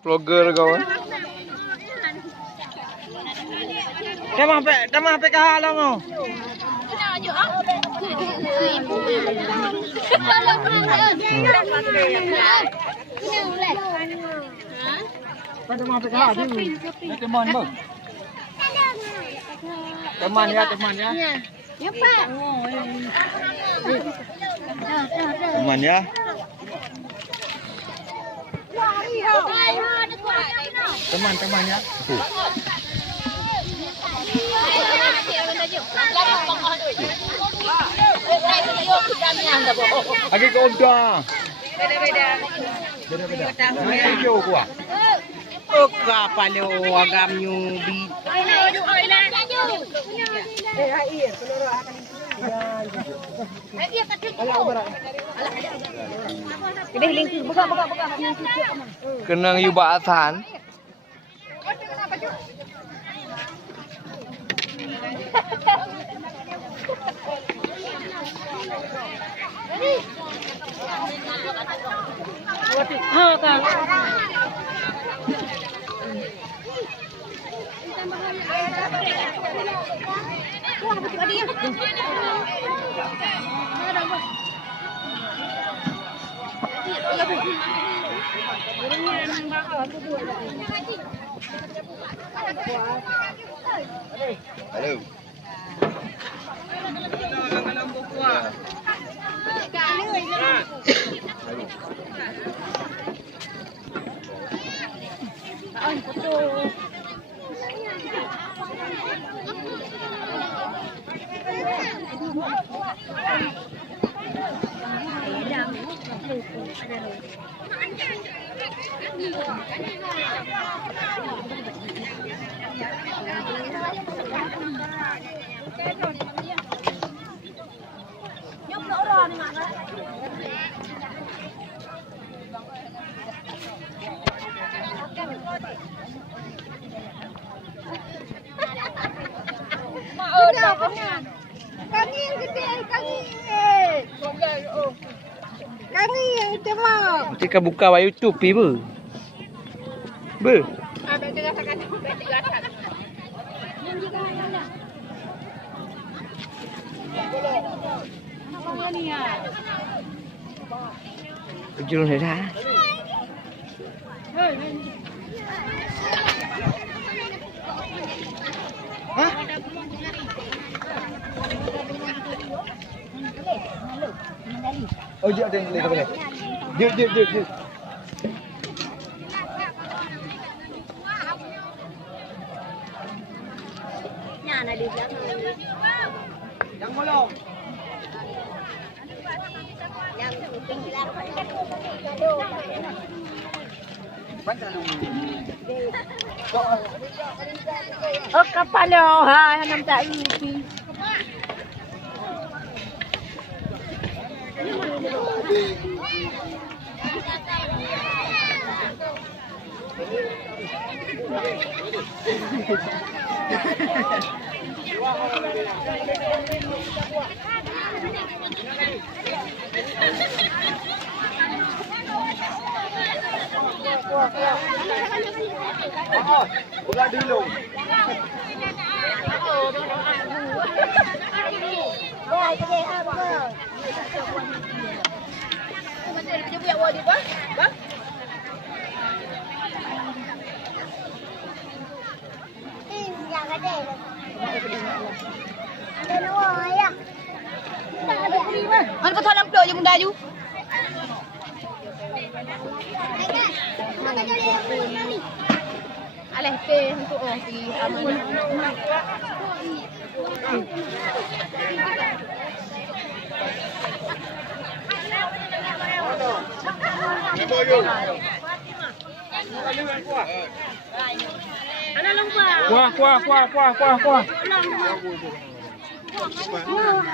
Vlogger kawan. Dah mah halang oh. Teman ya. Ya Pak. Teman ya. Teman ya. Lagi kau dah. Beda. Hijau kuah. Oka palo agam nyubi. Kenang yuba asan. Halo. Kami yang gede, kami. Kami yang cemok. Nanti kau buka YouTube ber. Ada juga sakan, Kejurung dah. Hah? Oh, dia ada yang boleh. Dia. Nyana di belakang. Yang belum. Yang pinggiran. Oh, kapalo ha, nam ta upi. Buka dulu. Ano pa talang plo yung dayo? Aleh pe untuk si aman. Ano lang ba? Kuah.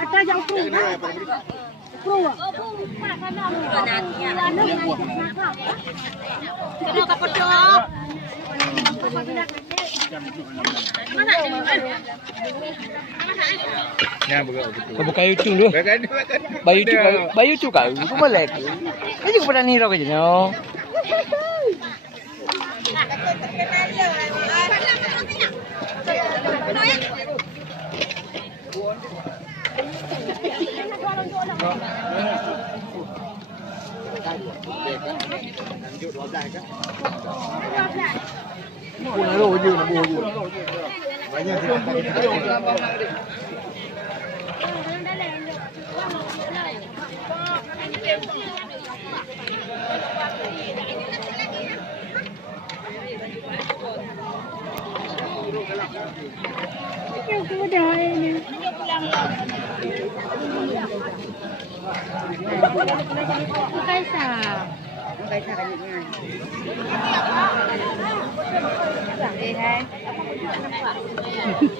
Ada yang pro. Pro. Kena kapedok. Kau buka YouTube dulu. Bayu YouTube kau. Kau boleh. Kau juga pernah ni rok je no.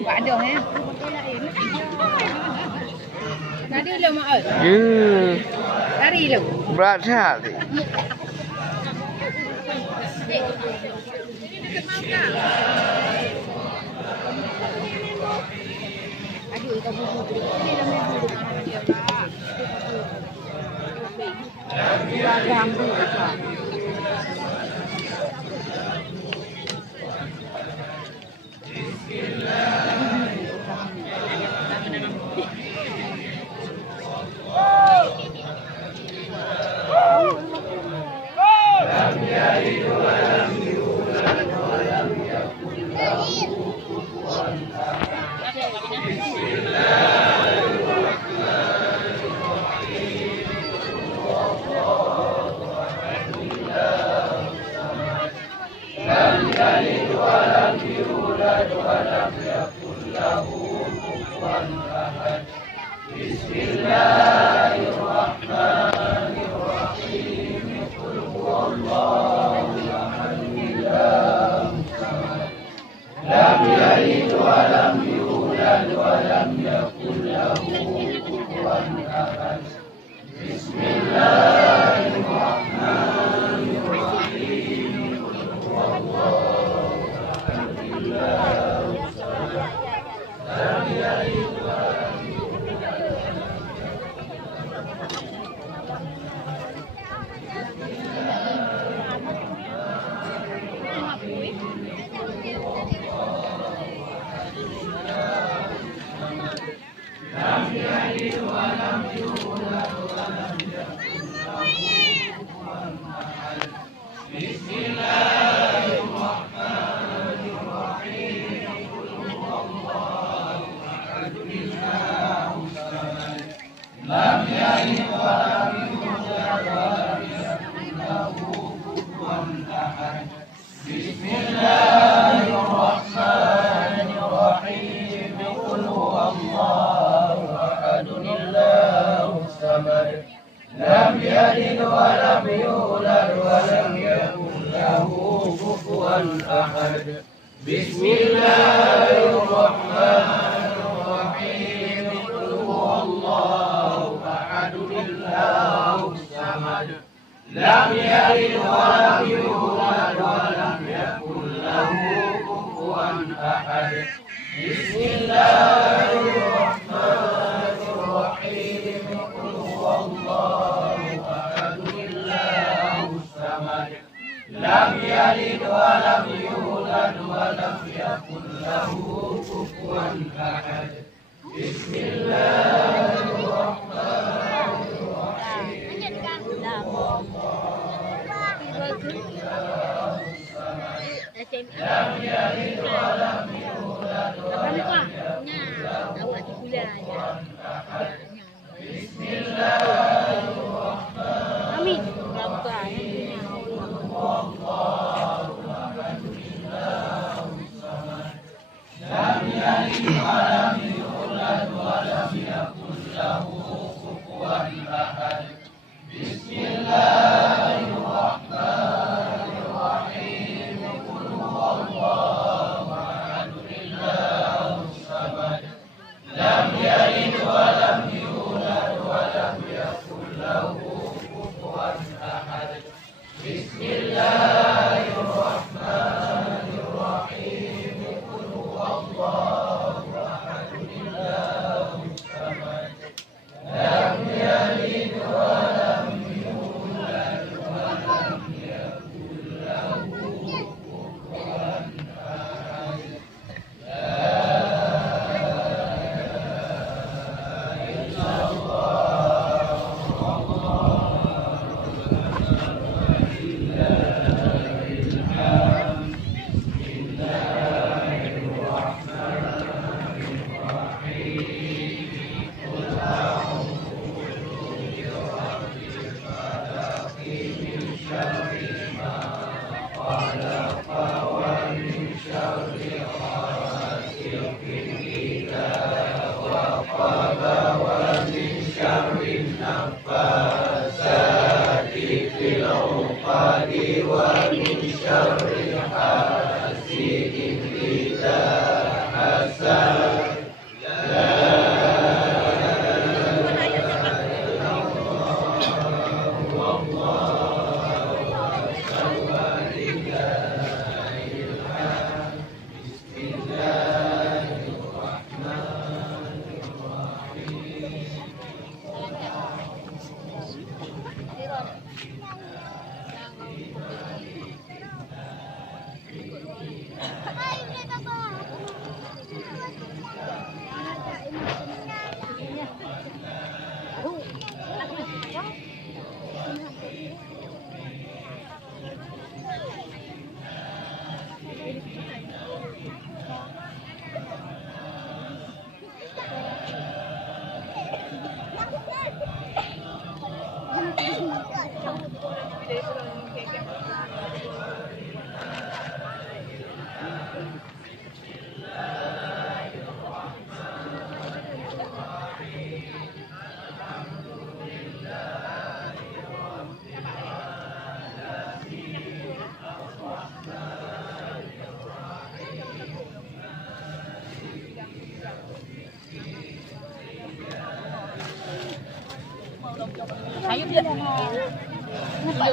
Bạn được ha. Tadi lo mau. Tadi lo. Berat hati. Aduh, kamu buku. Lam yalid wa lam yulad wa lam yakul lahu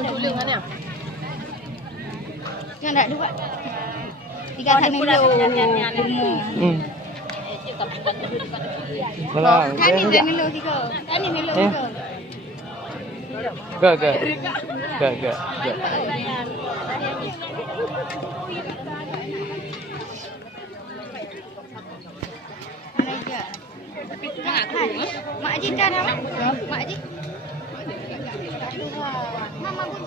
tulung kan ya? Yang nak dua. Tiga Oh, kali ni dulu. pula nyanyi-nyanyi ni. Malah. Kani dan dulu tiga. Kani dulu tiga. Gak. Mana je? Mak Haji dah dah. Mak Haji. Mama pun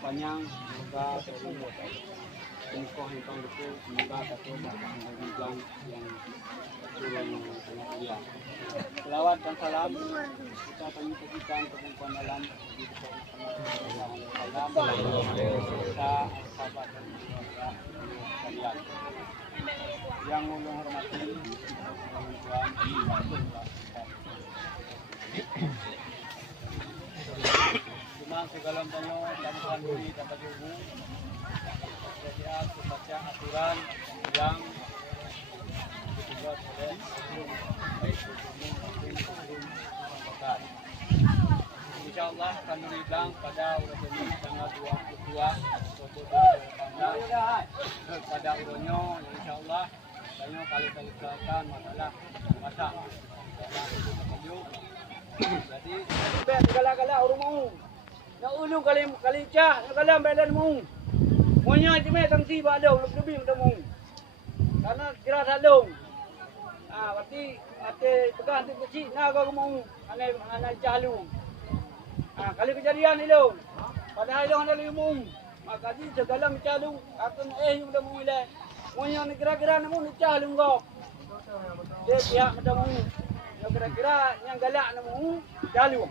panjang, semoga terus engkau yang itu semoga satu bahkan yang tulang yang selawat dan salam kita kami berikan perempuan dalam salam kita sahabat dan keluarga sekalian yang menghormati Tuhan segala banyak dan diri dapat diumum jadi membaca aturan yang dibuat oleh baik bakat. InsyaAllah akan menidang pada urut ini tanggal 22 Oktober 2018 pada urutnya insyaAllah saya kali usahakan masalah masak jadi segala-gala orang mau nak ulung kali cah nak kalam badan mau monya cime tangsi balong lebih mudah mau karena kira salung berarti ate pegang tu kecil nak kau mau anai calung kali kejadian ni lo padahal lo ada limung maka di segala calung akan yang mudah mau ile monya ni kira-kira nak mau calung kau dia pihak mudah mau yang kira-kira yang galak nak mau calung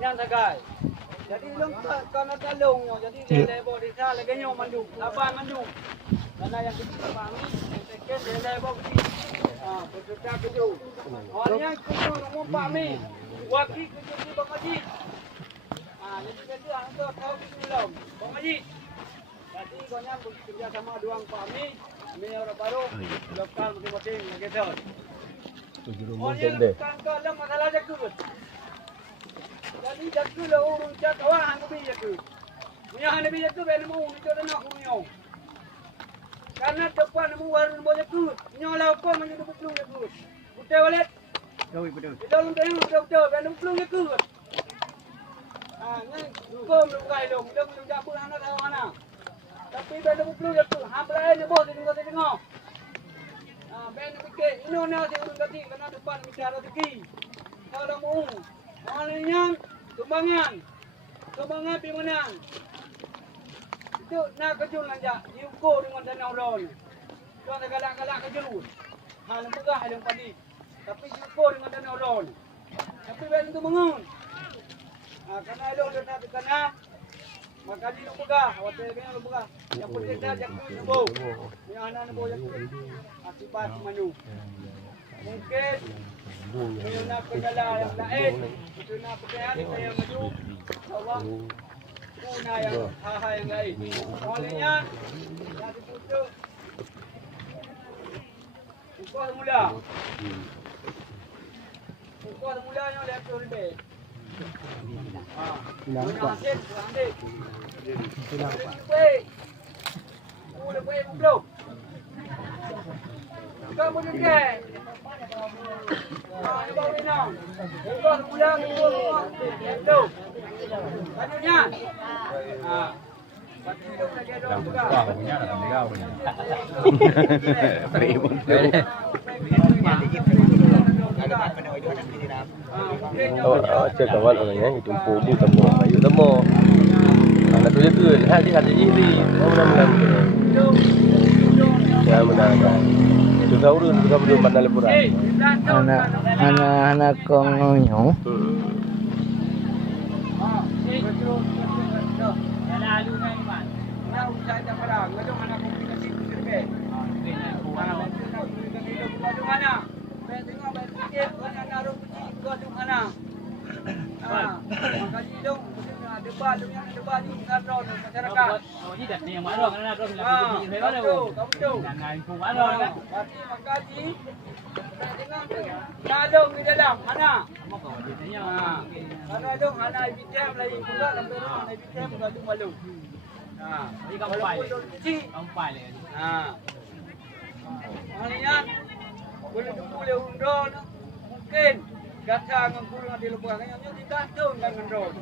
yang sagai jadi long kana talong nyo jadi lebo desa lagi nyo mandu abang mandu karena yang kita pahami second lebo di betul keju orangnya keju mau pahami wakil keju di Bang Haji jadi keju itu tahu belum Bang Haji jadi konya bekerja sama doang pahami kami orang baru lokal masing-masing gitu orangnya kan masalah jakut jadi jakku lah orang cak awak hang bi jakku. Punya hang bi jakku ben mu ni jodoh nak punya. Karena depan mu warung bo jakku. Nyola apa menjadi betul jakku. Betul walet. Betul. Dalam tengok betul ben betul jakku. Ni kom lu gai dong, dong lu jakku hang nak tahu mana. Tapi ben betul jakku. Hang belai ni bos tengok. Ben fikir ino na si urang gati karena depan bicara rezeki. Kalau mu Malingyan, tumbangan pimenang. Itu nak kejul aja, diukur dengan danau ron. Itu ada galak-galak kejul. Halang pegah, halang padi. Tapi diukur dengan danau ron. Tapi ben itu mengun. Karena lo dah nak kena, maka dia pegah, awak tengok lo pegah. Yang penting dah jakku nebo. Yang anak nebo jakku. Akibat manu. Mungkin Mungkin nak kendala yang lain, mungkin nak percayaan saya maju, awak guna yang hal-hal yang lain. Olehnya, yang diputus, ukor semula. Ukor semula yang oleh Abdul Ribet. Punya hasil, ambil. Boleh buat belum? Kamu juga. Bawa minum. Ukor semula, ukor semua. Itu. Tanya. Chơi cảวันorangnya itu pobu temu ayu temu anak tu je tu lihat di hati ini menang ya menang tu urun juga belum mana lepuran anak kong nyo. Kadang di dalam mana? Kadang ana bitem lagi juga lamber ana bitem gadung malu. Ini kampai. Kampai lagi. Maknanya boleh undon mungkin gata dengan kurang di lepas kan yang tidak tahu dengan ron.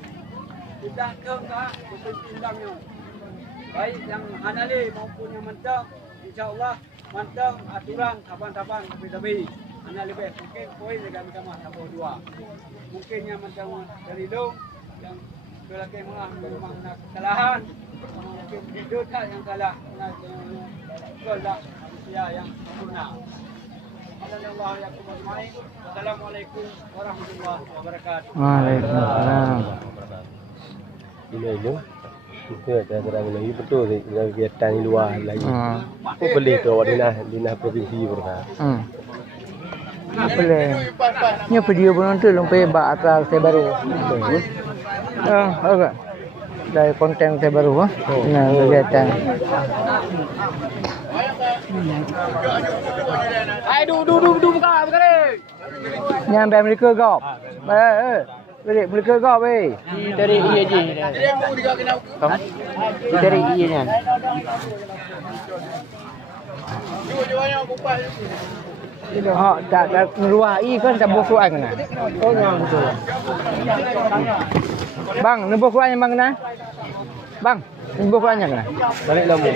Tidak tahu tak betul tindangnya. Baik yang hanali maupun yang mentang insyaallah mantang aturan taban-taban tapi ana lebih mungkin poin dengan sama sabo dua. Mungkin yang mentang dari dong yang belakang memang kesalahan mungkin hidup tak yang salah salah manusia yang sempurna. Assalamualaikum warahmatullahi wabarakatuh. Waalaikumsalam. Ini aja. Kita ada terang lagi betul sih kegiatan di luar lagi. Aku beli tu awak di provinsi berkah. Boleh. Ni video penonton lompat bak atas saya baru. Agak. Dari konten saya baru Nah, kegiatan. Ai du muka sekali. Yang band mereka kau. Beri mereka kau be. Dari iya je. Dari iya nya. Tak ngeluar kan tak buku ai kena. Oh yang betul. Bang, nembuh Quran yang bang kena? Bang, nembuh Quran yang kena? Balik lampu.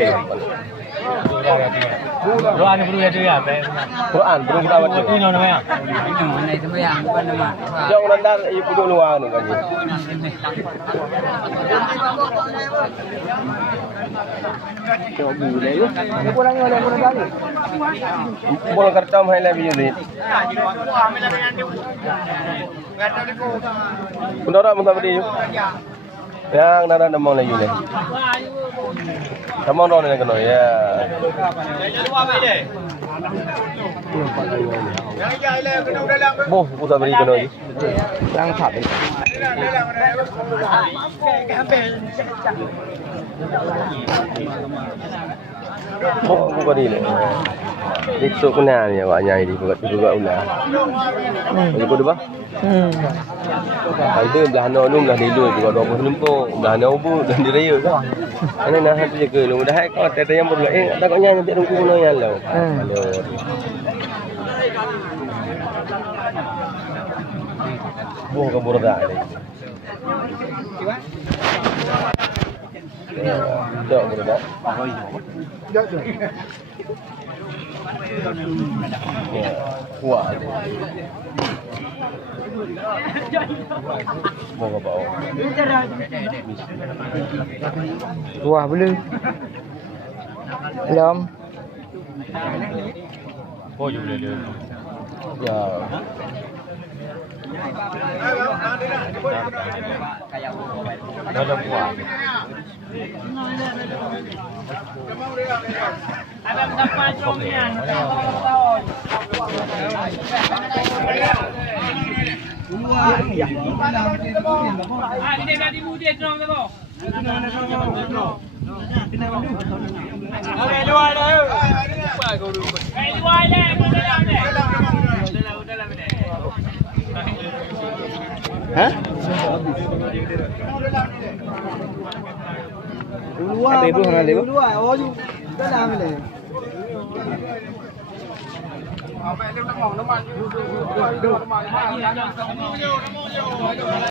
Quran perlu ada ya, Quran belum kita baca. Ini namanya. Mana itu yang apa nama? Jangan nanda ibu dulu luar ni kan. Boleh kertam hai lagi ni. Bunda muka beri. Yang nada namang lagi ni. Namang orang ni kena ya. Boh, muka beri kena ni. Yang tak. Oh, bukan ni. Itu kena ni awak nyai di buat juga ulah. Itu tu bah. Ada belah no lu belah dilu juga 20 lempuk, belah no bu dan diraya dah. Ana nak hati jaga lu dah kau tete yang perlu takutnya nanti tunggu guna yang lo. Halo. Bu ke burda ni. Dok burda. Kuat. Mau ke bawah. Wah, belum. Belum. Oh, you boleh. Ya. Ada kuat. Ada dapat comnya. Dia dah dimudik dong tu. Okey, luar dah. Luar dah, dalam dah. Dalam dah. Hah? Luar. Luar. Oh, dalam ni. Mẹ nó mỏng nó mặn.